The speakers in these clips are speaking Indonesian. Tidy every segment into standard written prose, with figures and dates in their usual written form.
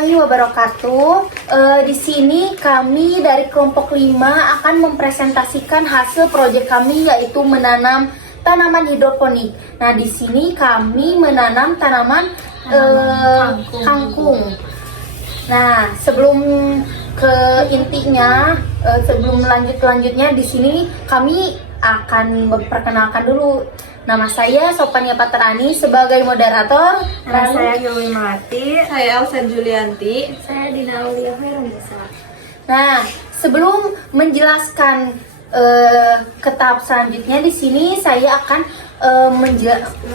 warahmatullahi wabarakatuh. Di sini kami dari kelompok 5 akan mempresentasikan hasil proyek kami, yaitu menanam tanaman hidroponik. Nah, di sini kami menanam tanaman kangkung. Nah, sebelum ke intinya, sebelum lanjutnya di sini kami akan memperkenalkan dulu. Nama saya Sopania Patrani sebagai moderator. Nama saya Yuli Melati. Saya Elsa Julianti. Saya Dina Aulia Feronisa. Nah, sebelum menjelaskan ke tahap selanjutnya, di sini saya akan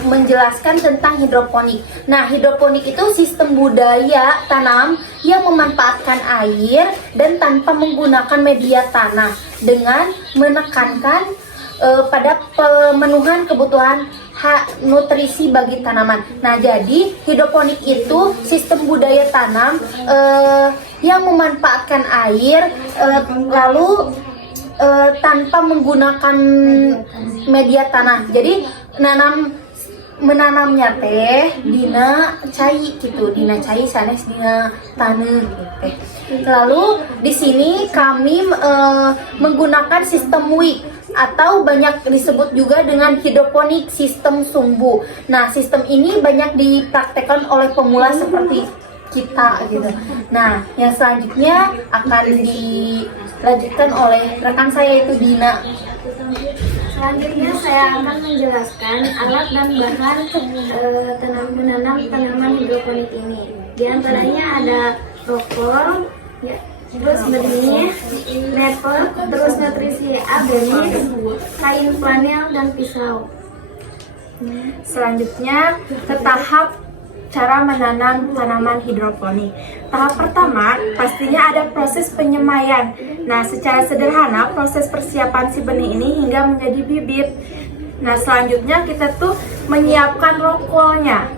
menjelaskan tentang hidroponik. Nah, hidroponik itu sistem budaya tanam yang memanfaatkan air dan tanpa menggunakan media tanah dengan menekankan pada pemenuhan kebutuhan nutrisi bagi tanaman. Nah, jadi hidroponik itu sistem budaya tanam yang memanfaatkan air lalu tanpa menggunakan media tanah. Jadi menanamnya teh dina cai gitu, dina cai sanes dina tanah gitu. Lalu di sini kami menggunakan sistem WIC atau banyak disebut juga dengan hidroponik sistem sumbu. Nah, sistem ini banyak dipraktekkan oleh pemula seperti kita gitu. Nah, yang selanjutnya akan dilanjutkan oleh rekan saya, yaitu Dina. Selanjutnya saya akan menjelaskan alat dan bahan menanam tanaman hidroponik ini. Di antaranya ada rokol, ya, terus benih, leper, terus nutrisi abenis, kain flanel, dan pisau. Selanjutnya ke tahap cara menanam tanaman hidroponik. Tahap pertama pastinya ada proses penyemaian. Nah, secara sederhana proses persiapan si benih ini hingga menjadi bibit. Nah, selanjutnya kita tuh menyiapkan rokwolnya.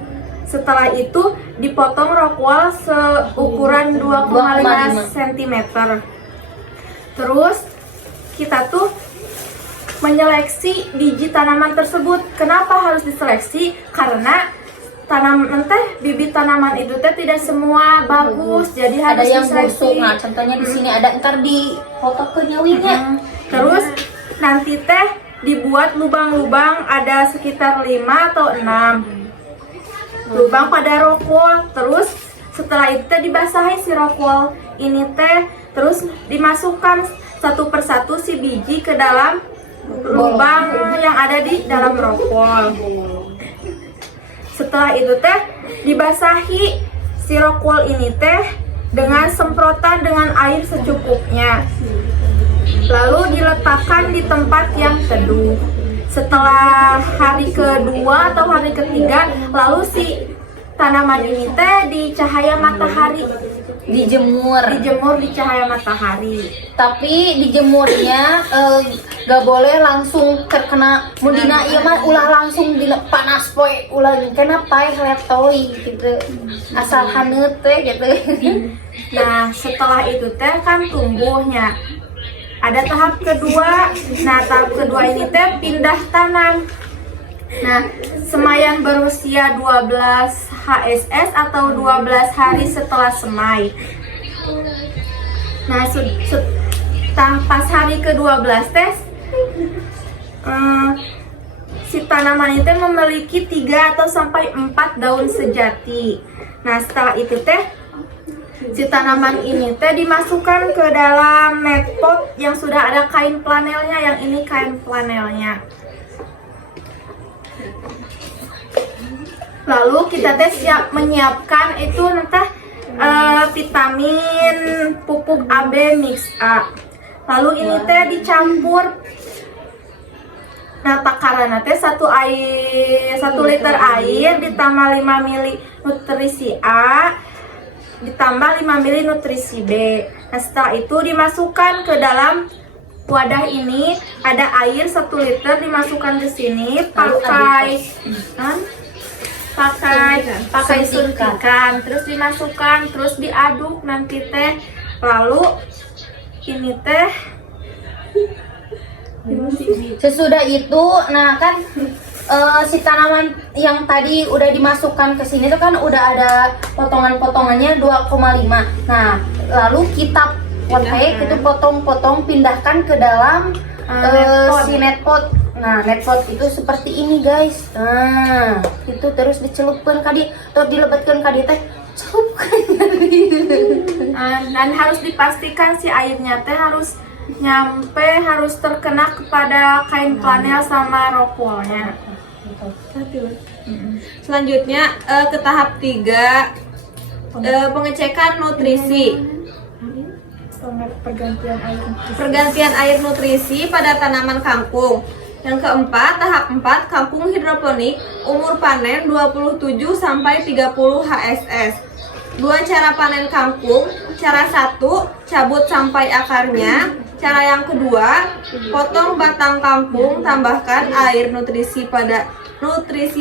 Setelah itu dipotong rokwol seukuran 2,5 cm. Terus kita tuh menyeleksi biji tanaman tersebut. Kenapa harus diseleksi? Karena bibit tanaman itu teh tidak semua bagus, jadi Ada harus yang diseleksi. busuk. Nah, contohnya di sini ada, ntar di foto ke nyawinya. Terus nanti teh dibuat lubang-lubang, ada sekitar 5 atau 6 lubang pada rokwol. Terus setelah itu teh dibasahi si rokwol ini teh, terus dimasukkan satu persatu si biji ke dalam lubang yang ada di dalam rokwol. Setelah itu teh dibasahi si rokwol ini teh dengan semprotan dengan air secukupnya. Lalu diletakkan di tempat yang teduh. Setelah hari kedua atau hari ketiga, lalu si tanaman ini teh di cahaya matahari, Dijemur. di cahaya matahari. Tapi dijemurnya gak boleh langsung terkena mudina ieu mah ulah langsung dina panas poe ulah kena paeh letoi gitu. Asal haneut teh gitu. Nah, setelah itu teh kan tumbuhnya. Ada tahap kedua. Nah, tahap kedua ini teh pindah tanam. Nah, semaian berusia 12 HSS atau 12 hari setelah semai. Nah, pas hari ke-12 teh si tanaman itu memiliki 3 atau sampai 4 daun sejati. Nah, setelah itu teh si tanaman ini teh dimasukkan ke dalam net pot yang sudah ada kain flanelnya. Yang ini kain flanelnya. Lalu kita teh menyiapkan itu nanti vitamin pupuk AB mix A. Lalu ini teh dicampur. Nah, takaranna teh 1 liter air ditambah 5 ml nutrisi A ditambah 5 ml nutrisi B. Nah, setelah itu dimasukkan ke dalam wadah ini. Ada air 1 liter dimasukkan ke sini pakai suntikan, terus dimasukkan, terus diaduk nanti teh. Lalu ini teh Sesudah itu, nah kan si tanaman yang tadi udah dimasukkan ke sini tuh kan udah ada potongan-potongannya 2,5. Nah, lalu kita itu potong-potong pindahkan ke dalam si netpot. Nah, netpot itu seperti ini, guys. Nah, itu terus dicelupkan kadi atau dilebatkan kadi teh. Celupkan. Dan harus dipastikan si airnya teh harus harus terkena kepada kain flanel sama rokwolnya. Selanjutnya ke tahap 3, pengecekan nutrisi. Pergantian air nutrisi pada tanaman kangkung. Yang keempat, tahap 4, kangkung hidroponik, umur panen 27 sampai 30 HSS. 2 cara panen kangkung. Cara 1, cabut sampai akarnya. Cara yang kedua, potong batang kangkung, tambahkan air nutrisi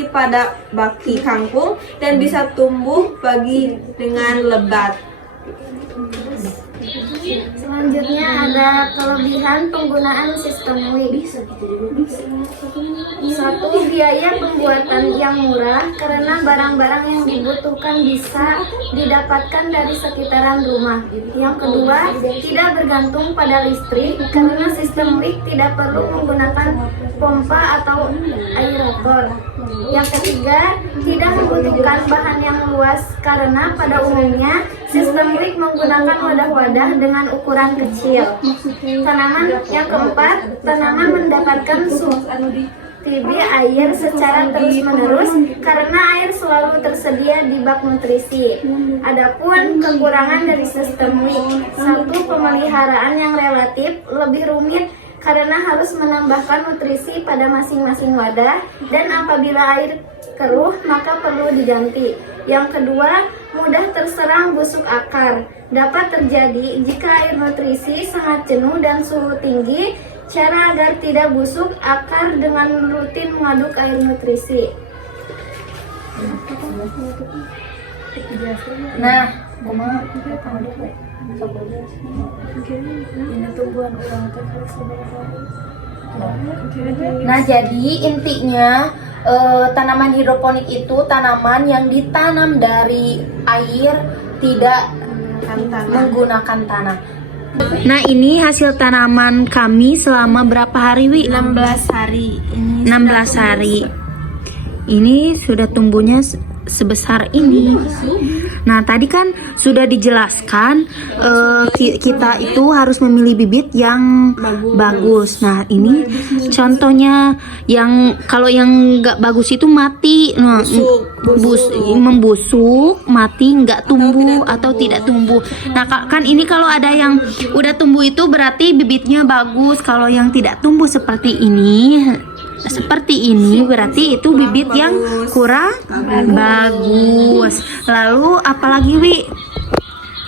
pada baki kangkung dan bisa tumbuh pagi dengan lebat. Selanjutnya ada kelebihan penggunaan sistem WIG. 1. Biaya pembuatan yang murah karena barang-barang yang dibutuhkan bisa didapatkan dari sekitaran rumah. Yang kedua, tidak bergantung pada listrik karena sistem WIG tidak perlu menggunakan pompa atau aerator. Yang ketiga, tidak membutuhkan bahan yang luas karena pada umumnya sistem WIG menggunakan wadah-wadah dengan ukuran kecil. Yang keempat, tanaman mendapatkan subsidi air secara terus-menerus karena air selalu tersedia di bak nutrisi. Adapun kekurangan dari sistem WIG, 1. Pemeliharaan yang relatif lebih rumit karena harus menambahkan nutrisi pada masing-masing wadah dan apabila air keruh maka perlu diganti. Yang kedua, mudah terserang busuk akar. Dapat terjadi jika air nutrisi sangat jenuh dan suhu tinggi. Cara agar tidak busuk akar dengan rutin mengaduk air nutrisi. Nah, Nah, jadi intinya tanaman hidroponik itu tanaman yang ditanam dari air, tidak menggunakan tanah. Nah, ini hasil tanaman kami selama berapa hari, Wi? 16 hari. 16 hari. Ini sudah tumbuhnya sebesar ini. Nah, tadi kan sudah dijelaskan kita itu harus memilih bibit yang bagus. Nah, ini contohnya yang kalau yang nggak bagus itu mati, nah, membusuk, mati, nggak tumbuh atau tidak tumbuh. Nah, kan ini kalau ada yang udah tumbuh itu berarti bibitnya bagus. Kalau yang tidak tumbuh seperti ini berarti itu bibit yang kurang bagus. Lalu apalagi, Wi?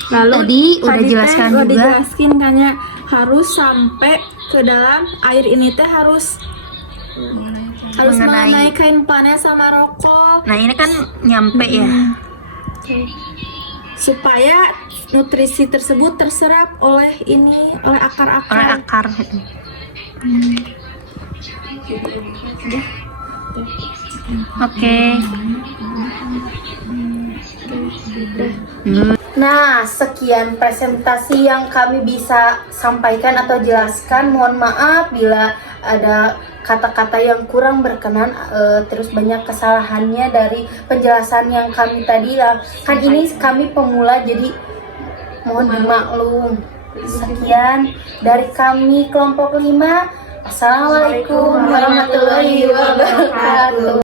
Tadi udah jelaskan juga. Dijelasin kan ya, harus sampai ke dalam air ini teh harus mengenai kain panas sama rokok. Nah, ini kan nyampe ya. Supaya nutrisi tersebut terserap oleh akar-akar. Oleh akar. Oke. Nah, sekian presentasi yang kami bisa sampaikan atau jelaskan. Mohon maaf bila ada kata-kata yang kurang berkenan, terus banyak kesalahannya dari penjelasan yang kami tadi. Kan ini kami pemula, jadi mohon dimaklum. Sekian dari kami kelompok 5. Assalamualaikum warahmatullahi wabarakatuh.